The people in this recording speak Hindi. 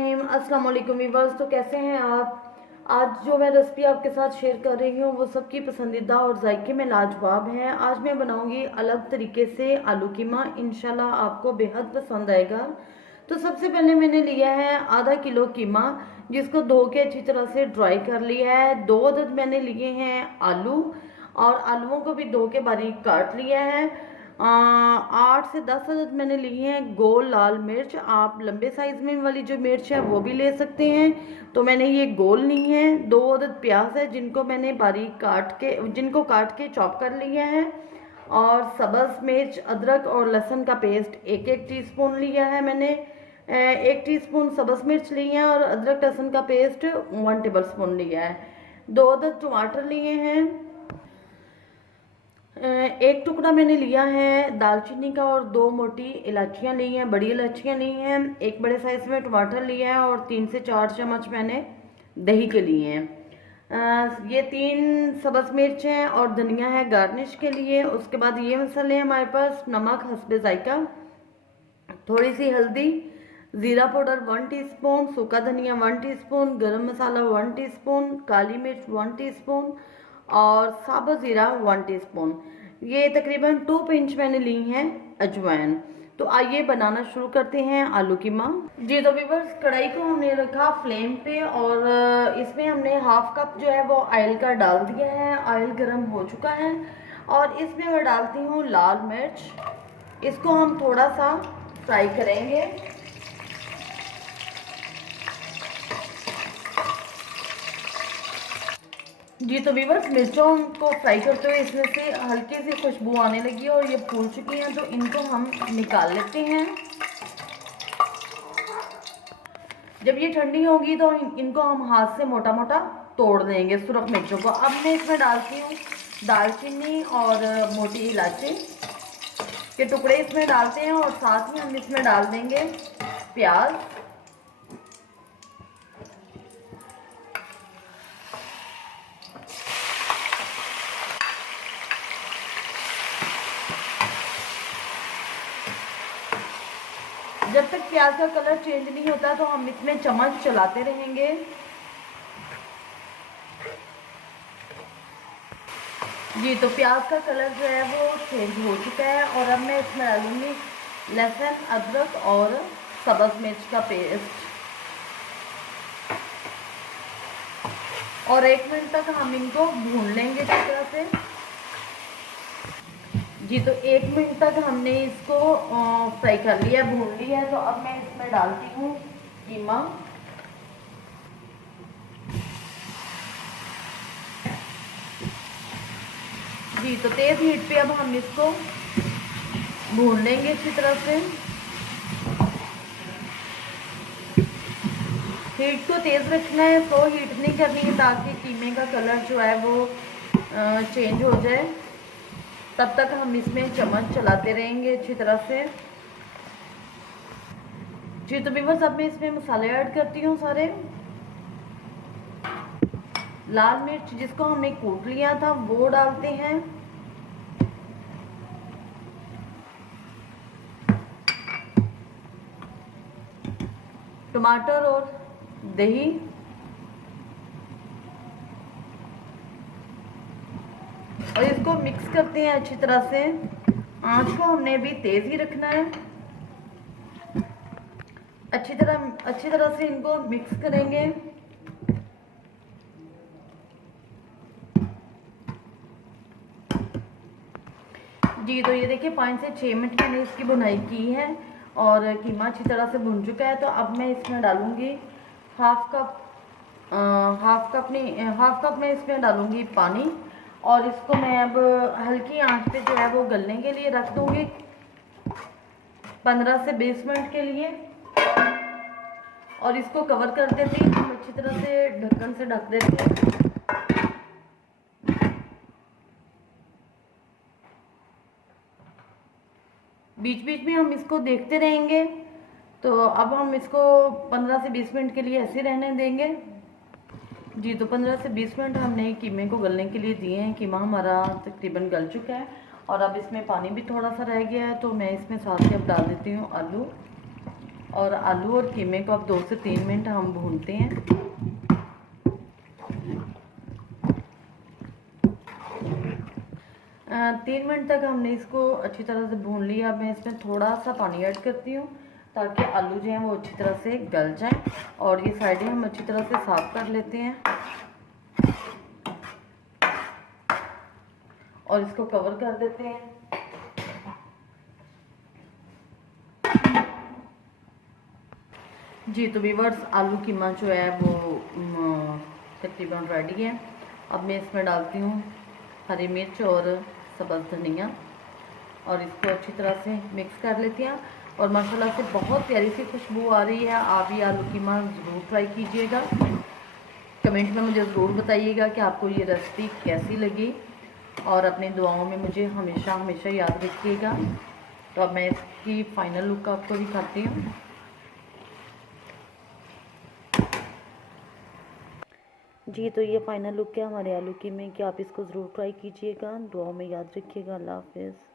बिस्मिल्लाहिर्रहमानिर्रहीम। अस्सलाम वालेकुम व्यूअर्स। तो कैसे हैं आप? आज जो मैं रेसिपी आपके साथ शेयर कर रही हूँ वो सबकी पसंदीदा और जायके में लाजवाब है। आज मैं बनाऊंगी अलग तरीके से आलू कीमा, इंशाल्लाह आपको बेहद पसंद आएगा। तो सबसे पहले मैंने लिया है आधा किलो कीमा, जिसको धो के अच्छी तरह से ड्राई कर लिया है। 2 अदद मैंने लिए हैं आलू, और आलूओं को भी धो के बारीक काट लिया है। 8 से 10 अदद मैंने लिए हैं गोल लाल मिर्च। आप लंबे साइज में वाली जो मिर्च है वो भी ले सकते हैं, तो मैंने ये गोल ली है। 2 अदद प्याज है जिनको मैंने बारीक काट के चॉप कर लिया है। और सब्ज मिर्च, अदरक और लहसुन का पेस्ट 1-1 टीस्पून लिया है मैंने। 1 टीस्पून सब्ज मिर्च ली है और अदरक लहसुन का पेस्ट 1 टेबल स्पून लिया है। 2 अदद टमाटर लिए हैं। 1 टुकड़ा मैंने लिया है दालचीनी का और 2 मोटी इलायचियाँ ली हैं, बड़ी इलायचियाँ ली हैं। 1 बड़े साइज में टमाटर लिया है और 3 से 4 चम्मच मैंने दही के लिए हैं। ये 3 सब्ज मिर्च हैं और धनिया है गार्निश के लिए। उसके बाद ये मसाले हैं हमारे पास: नमक हस्बे जायका, थोड़ी सी हल्दी, ज़ीरा पाउडर 1 टीस्पून, सूखा धनिया 1 टीस्पून, गरम मसाला 1 टीस्पून, काली मिर्च 1 टीस्पून और साबुत ज़ीरा 1 टीस्पून। ये तकरीबन 2 पिंच मैंने ली हैं अजवाइन। तो आइए बनाना शुरू करते हैं आलू कीमा। जी तो व्यूअर्स, कढ़ाई को हमने रखा फ्लेम पे और इसमें हमने हाफ कप जो है वो ऑयल का डाल दिया है। ऑयल गर्म हो चुका है और इसमें मैं डालती हूँ लाल मिर्च। इसको हम थोड़ा सा फ्राई करेंगे। जी तो व्यूअर्स, मिर्चों को फ्राई करते हुए इसमें से हल्की सी खुशबू आने लगी और ये फूल चुकी हैं, तो इनको हम निकाल लेते हैं। जब ये ठंडी होगी तो इनको हम हाथ से मोटा मोटा तोड़ देंगे सुरख मिर्चों को। अब मैं इसमें डालती हूँ दालचीनी और मोटी इलायची के टुकड़े इसमें डालते हैं और साथ ही हम इसमें डाल देंगे प्याज। जब तक प्याज का कलर चेंज नहीं होता तो हम इसमें चम्मच चलाते रहेंगे। जी तो प्याज का कलर जो है वो चेंज हो चुका है और अब मैं इसमें डालूंगी लहसुन, अदरक और सब्ज मिर्च का पेस्ट। और 1 मिनट तक हम इनको भून लेंगे इस तरह से। जी तो 1 मिनट तक हमने इसको फ्राई कर लिया, भून लिया है। तो अब मैं इसमें डालती हूँ कीमा। जी तो तेज हीट पे अब हम इसको भून लेंगे अच्छी तरह से। हीट को तेज रखना है, तो हीट नहीं करनी है ताकि कीमे का कलर जो है वो चेंज हो जाए। तब तक हम इसमें चम्मच चलाते रहेंगे अच्छी तरह से। जी तो व्यूअर्स, अब मैं इसमें मसाले ऐड करती हूँ सारे। लाल मिर्च जिसको हमने कूट लिया था वो डालते हैं। टमाटर और दही, और इसको मिक्स करते हैं अच्छी तरह से। आंच को हमने भी तेज ही रखना है। अच्छी तरह से इनको मिक्स करेंगे। जी तो ये देखिए 5 से 6 मिनट मैंने इसकी भुनाई की है और कीमा अच्छी तरह से भुन चुका है। तो अब मैं इसमें डालूंगी हाफ कप मैं इसमें डालूंगी पानी और इसको मैं अब हल्की आंच पे जो है वो गलने के लिए रख दूंगी 15 से 20 मिनट के लिए। और इसको कवर कर देती हूँ, अच्छी तरह से ढक्कन से ढक देती हूँ। बीच बीच में हम इसको देखते रहेंगे। तो अब हम इसको 15 से 20 मिनट के लिए ऐसे रहने देंगे। जी तो 15 से 20 मिनट हमने कीमे को गलने के लिए दिए हैं। कीमा हमारा तकरीबन गल चुका है और अब इसमें पानी भी थोड़ा सा रह गया है, तो मैं इसमें साथ ही अब डाल देती हूँ आलू। और आलू और कीमे को अब 2 से 3 मिनट हम भूनते हैं। 3 मिनट तक हमने इसको अच्छी तरह से भून लिया। अब मैं इसमें थोड़ा सा पानी ऐड करती हूँ ताकि आलू जो हैं वो अच्छी तरह से गल जाएं। और ये साइडें हम अच्छी तरह से साफ कर लेते हैं और इसको कवर कर देते हैं। जी तो व्यूअर्स, आलू कीमा जो है वो तकरीबन रेडी है। अब मैं इसमें डालती हूँ हरी मिर्च और सब्ज़ धनिया और इसको अच्छी तरह से मिक्स कर लेते हैं। और माशाल्लाह से बहुत प्यारी सी खुशबू आ रही है। आप ये आलू कीमा ज़रूर ट्राई कीजिएगा। कमेंट में मुझे ज़रूर बताइएगा कि आपको ये रेसिपी कैसी लगी और अपनी दुआओं में मुझे हमेशा हमेशा याद रखिएगा। तो अब मैं इसकी फ़ाइनल लुक आपको दिखाती हूँ। जी तो ये फ़ाइनल लुक है हमारे आलू कीमे की। आप इसको ज़रूर ट्राई कीजिएगा, दुआओं में याद रखिएगा। अल्लाह हाफ़िज़।